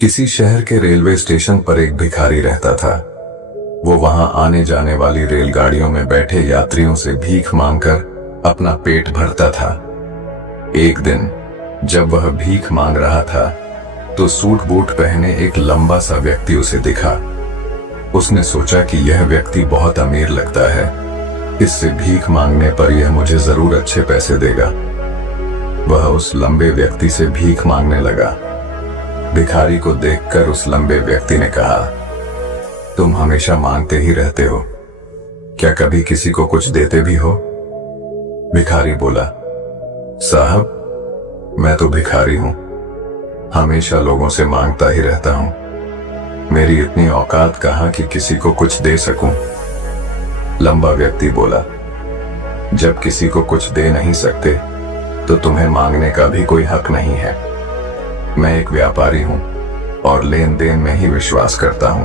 किसी शहर के रेलवे स्टेशन पर एक भिखारी रहता था। वो वहां आने जाने वाली रेलगाड़ियों में बैठे यात्रियों से भीख मांगकर अपना पेट भरता था। एक दिन जब वह भीख मांग रहा था तो सूट बूट पहने एक लंबा सा व्यक्ति उसे दिखा। उसने सोचा कि यह व्यक्ति बहुत अमीर लगता है, इससे भीख मांगने पर यह मुझे जरूर अच्छे पैसे देगा। वह उस लंबे व्यक्ति से भीख मांगने लगा। भिखारी को देखकर उस लंबे व्यक्ति ने कहा, तुम हमेशा मांगते ही रहते हो, क्या कभी किसी को कुछ देते भी हो? भिखारी बोला, साहब मैं तो भिखारी हूं, हमेशा लोगों से मांगता ही रहता हूं। मेरी इतनी औकात कहां कि किसी को कुछ दे सकूं। लंबा व्यक्ति बोला, जब किसी को कुछ दे नहीं सकते तो तुम्हें मांगने का भी कोई हक नहीं है। मैं एक व्यापारी हूं और लेन देन में ही विश्वास करता हूं।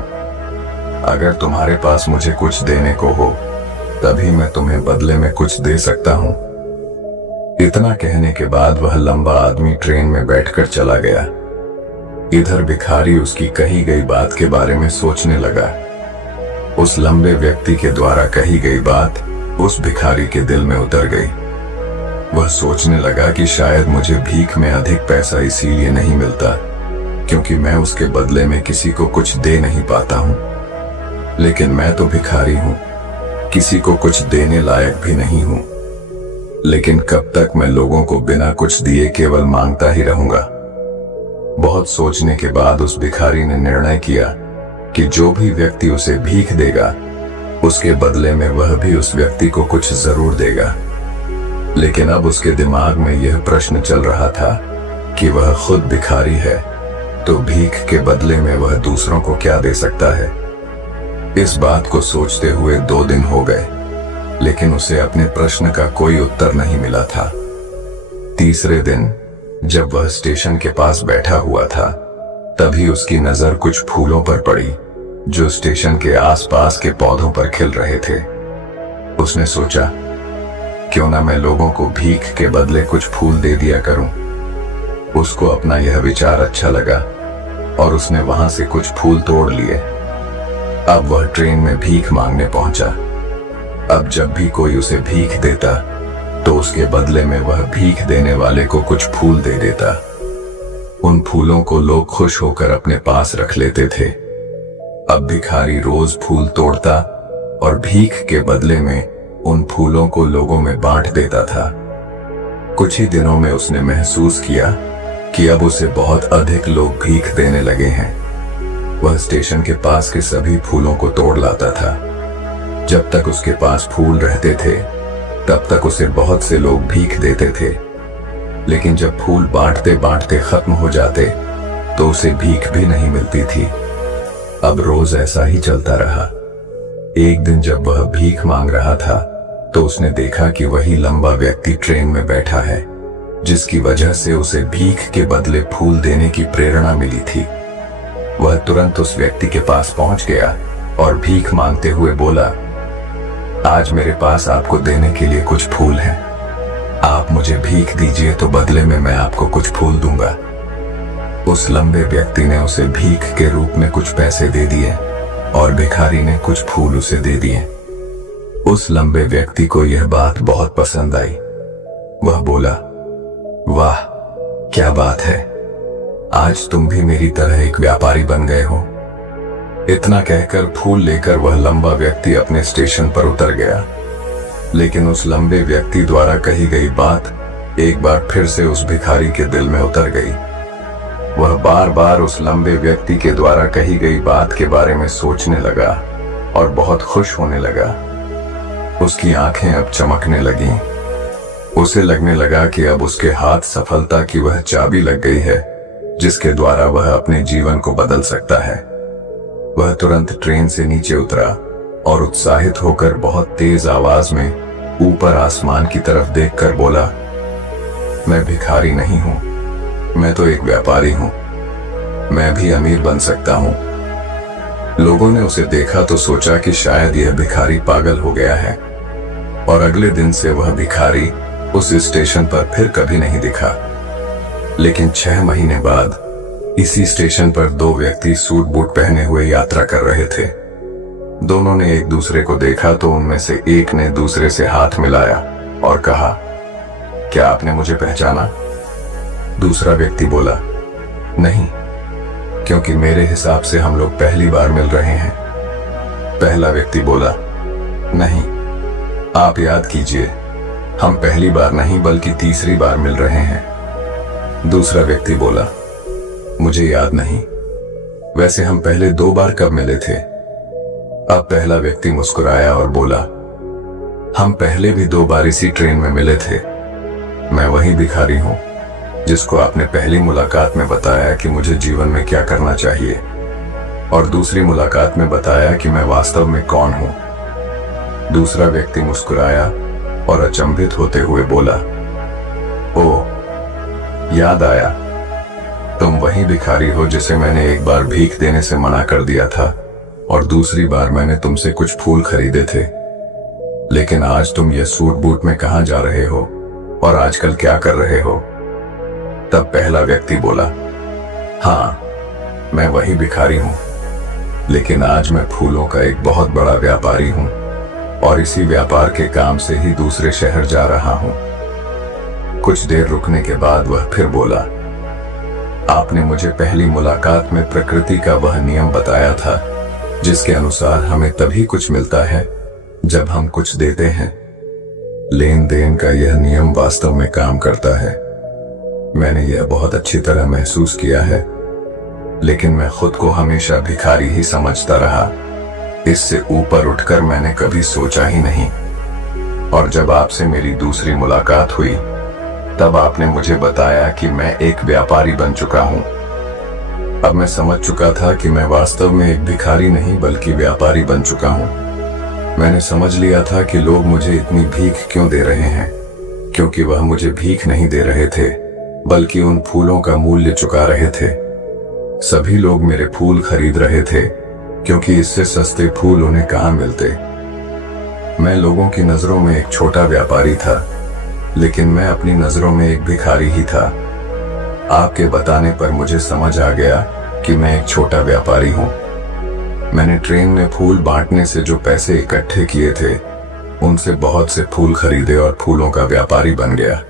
अगर तुम्हारे पास मुझे कुछ देने को हो तभी मैं तुम्हें बदले में कुछ दे सकता हूं। इतना कहने के बाद वह लंबा आदमी ट्रेन में बैठकर चला गया। इधर भिखारी उसकी कही गई बात के बारे में सोचने लगा। उस लंबे व्यक्ति के द्वारा कही गई बात उस भिखारी के दिल में उतर गई। वह सोचने लगा कि शायद मुझे भीख में अधिक पैसा इसीलिए नहीं मिलता क्योंकि मैं उसके बदले में किसी को कुछ दे नहीं पाता हूं। लेकिन मैं तो भिखारी हूं, किसी को कुछ देने लायक भी नहीं हूं। लेकिन कब तक मैं लोगों को बिना कुछ दिए केवल मांगता ही रहूंगा। बहुत सोचने के बाद उस भिखारी ने निर्णय किया कि जो भी व्यक्ति उसे भीख देगा उसके बदले में वह भी उस व्यक्ति को कुछ जरूर देगा। लेकिन अब उसके दिमाग में यह प्रश्न चल रहा था कि वह खुद भिखारी है तो भीख के बदले में वह दूसरों को क्या दे सकता है। इस बात को सोचते हुए 2 दिन हो गए, लेकिन उसे अपने प्रश्न का कोई उत्तर नहीं मिला था। तीसरे दिन जब वह स्टेशन के पास बैठा हुआ था तभी उसकी नजर कुछ फूलों पर पड़ी जो स्टेशन के आसपास के पौधों पर खिल रहे थे। उसने सोचा, क्यों ना मैं लोगों को भीख के बदले कुछ फूल दे दिया करूं। उसको अपना यह विचार अच्छा लगा और उसने वहां से कुछ फूल तोड़ लिए। अब वह ट्रेन में भीख मांगने पहुंचा। अब जब भी कोई उसे भीख देता तो उसके बदले में वह भीख देने वाले को कुछ फूल दे देता। उन फूलों को लोग खुश होकर अपने पास रख लेते थे। अब भिखारी रोज फूल तोड़ता और भीख के बदले में उन फूलों को लोगों में बांट देता था। कुछ ही दिनों में उसने महसूस किया कि अब उसे बहुत अधिक लोग भीख देने लगे हैं। वह स्टेशन के पास के सभी फूलों को तोड़ लाता था। जब तक उसके पास फूल रहते थे तब तक उसे बहुत से लोग भीख देते थे। लेकिन जब फूल बांटते बांटते खत्म हो जाते तो उसे भीख भी नहीं मिलती थी। अब रोज ऐसा ही चलता रहा। एक दिन जब वह भीख मांग रहा था तो उसने देखा कि वही लंबा व्यक्ति ट्रेन में बैठा है जिसकी वजह से उसे भीख के बदले फूल देने की प्रेरणा मिली थी। वह तुरंत उस व्यक्ति के पास पहुंच गया और भीख मांगते हुए बोला, आज मेरे पास आपको देने के लिए कुछ फूल हैं। आप मुझे भीख दीजिए तो बदले में मैं आपको कुछ फूल दूंगा। उस लंबे व्यक्ति ने उसे भीख के रूप में कुछ पैसे दे दिए और भिखारी ने कुछ फूल उसे दे दिए। उस लंबे व्यक्ति को यह बात बहुत पसंद आई। वह बोला, वाह क्या बात है, आज तुम भी मेरी तरह एक व्यापारी बन गए हो। इतना कहकर फूल लेकर वह लंबा व्यक्ति अपने स्टेशन पर उतर गया। लेकिन उस लंबे व्यक्ति द्वारा कही गई बात एक बार फिर से उस भिखारी के दिल में उतर गई। वह बार बार उस लंबे व्यक्ति के द्वारा कही गई बात के बारे में सोचने लगा और बहुत खुश होने लगा। उसकी आंखें अब चमकने लगीं। उसे लगने लगा कि अब उसके हाथ सफलता की वह चाबी लग गई है जिसके द्वारा वह अपने जीवन को बदल सकता है। वह तुरंत ट्रेन से नीचे उतरा और उत्साहित होकर बहुत तेज आवाज में ऊपर आसमान की तरफ देखकर बोला, मैं भिखारी नहीं हूं, मैं तो एक व्यापारी हूं, मैं भी अमीर बन सकता हूं। लोगों ने उसे देखा तो सोचा कि शायद यह भिखारी पागल हो गया है और अगले दिन से वह भिखारी उस स्टेशन पर फिर कभी नहीं दिखा। लेकिन 6 महीने बाद इसी स्टेशन पर दो व्यक्ति सूट बूट पहने हुए यात्रा कर रहे थे। दोनों ने एक दूसरे को देखा तो उनमें से एक ने दूसरे से हाथ मिलाया और कहा, क्या आपने मुझे पहचाना? दूसरा व्यक्ति बोला, नहीं, क्योंकि मेरे हिसाब से हम लोग पहली बार मिल रहे हैं। पहला व्यक्ति बोला, नहीं, आप याद कीजिए, हम पहली बार नहीं बल्कि तीसरी बार मिल रहे हैं। दूसरा व्यक्ति बोला, मुझे याद नहीं, वैसे हम पहले 2 बार कब मिले थे? अब पहला व्यक्ति मुस्कुराया और बोला, हम पहले भी 2 बार इसी ट्रेन में मिले थे। मैं वही भिखारी हूं जिसको आपने पहली मुलाकात में बताया कि मुझे जीवन में क्या करना चाहिए, और दूसरी मुलाकात में बताया कि मैं वास्तव में कौन हूं। दूसरा व्यक्ति मुस्कुराया और अचंभित होते हुए बोला, ओ, याद आया, तुम वही भिखारी हो जिसे मैंने एक बार भीख देने से मना कर दिया था और दूसरी बार मैंने तुमसे कुछ फूल खरीदे थे। लेकिन आज तुम ये सूट बूट में कहां जा रहे हो और आजकल क्या कर रहे हो? तब पहला व्यक्ति बोला, हाँ, मैं वही भिखारी हूं, लेकिन आज मैं फूलों का एक बहुत बड़ा व्यापारी हूं और इसी व्यापार के काम से ही दूसरे शहर जा रहा हूं। कुछ देर रुकने के बाद वह फिर बोला, आपने मुझे पहली मुलाकात में प्रकृति का वह नियम बताया था जिसके अनुसार हमें तभी कुछ मिलता है जब हम कुछ देते हैं। लेन देन का यह नियम वास्तव में काम करता है। मैंने यह बहुत अच्छी तरह महसूस किया है, लेकिन मैं खुद को हमेशा भिखारी ही समझता रहा। इससे ऊपर उठकर मैंने कभी सोचा ही नहीं। और जब आपसे मेरी दूसरी मुलाकात हुई तब आपने मुझे बताया कि मैं एक व्यापारी बन चुका हूं। अब मैं समझ चुका था कि मैं वास्तव में एक भिखारी नहीं बल्कि व्यापारी बन चुका हूं। मैंने समझ लिया था कि लोग मुझे इतनी भीख क्यों दे रहे हैं, क्योंकि वह मुझे भीख नहीं दे रहे थे बल्कि उन फूलों का मूल्य चुका रहे थे। सभी लोग मेरे फूल खरीद रहे थे क्योंकि इससे सस्ते फूल उन्हें कहां मिलते। मैं लोगों की नजरों में एक छोटा व्यापारी था, लेकिन मैं अपनी नजरों में एक भिखारी ही था। आपके बताने पर मुझे समझ आ गया कि मैं एक छोटा व्यापारी हूं। मैंने ट्रेन में फूल बांटने से जो पैसे इकट्ठे किए थे उनसे बहुत से फूल खरीदे और फूलों का व्यापारी बन गया।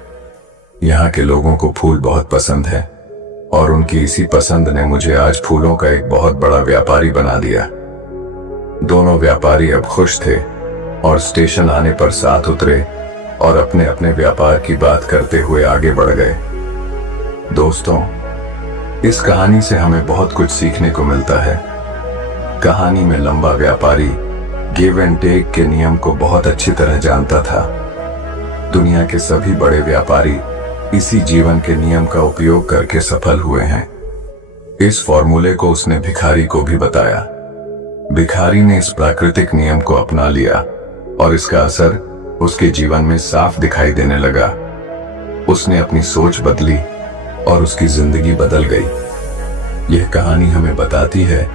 यहाँ के लोगों को फूल बहुत पसंद है और उनकी इसी पसंद ने मुझे आज फूलों का एक बहुत बड़ा व्यापारी बना दिया। दोनों व्यापारी अब खुश थे और स्टेशन आने पर साथ उतरे और अपने अपने व्यापार की बात करते हुए आगे बढ़ गए। दोस्तों, इस कहानी से हमें बहुत कुछ सीखने को मिलता है। कहानी में लंबा व्यापारी गिव एंड टेक के नियम को बहुत अच्छी तरह जानता था। दुनिया के सभी बड़े व्यापारी इसी जीवन के नियम का उपयोग करके सफल हुए हैं। इस फॉर्मूले को उसने भिखारी को भी बताया। भिखारी ने इस प्राकृतिक नियम को अपना लिया और इसका असर उसके जीवन में साफ दिखाई देने लगा। उसने अपनी सोच बदली और उसकी जिंदगी बदल गई। यह कहानी हमें बताती है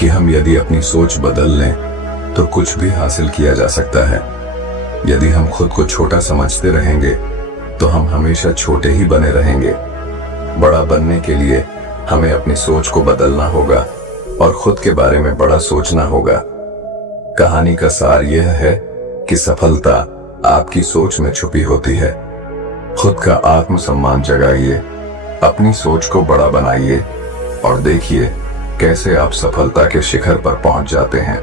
कि हम यदि अपनी सोच बदल लें तो कुछ भी हासिल किया जा सकता है। यदि हम खुद को छोटा समझते रहेंगे तो हम हमेशा छोटे ही बने रहेंगे। बड़ा बनने के लिए हमें अपनी सोच को बदलना होगा और खुद के बारे में बड़ा सोचना होगा। कहानी का सार यह है कि सफलता आपकी सोच में छुपी होती है। खुद का आत्मसम्मान जगाइए, अपनी सोच को बड़ा बनाइए और देखिए कैसे आप सफलता के शिखर पर पहुंच जाते हैं।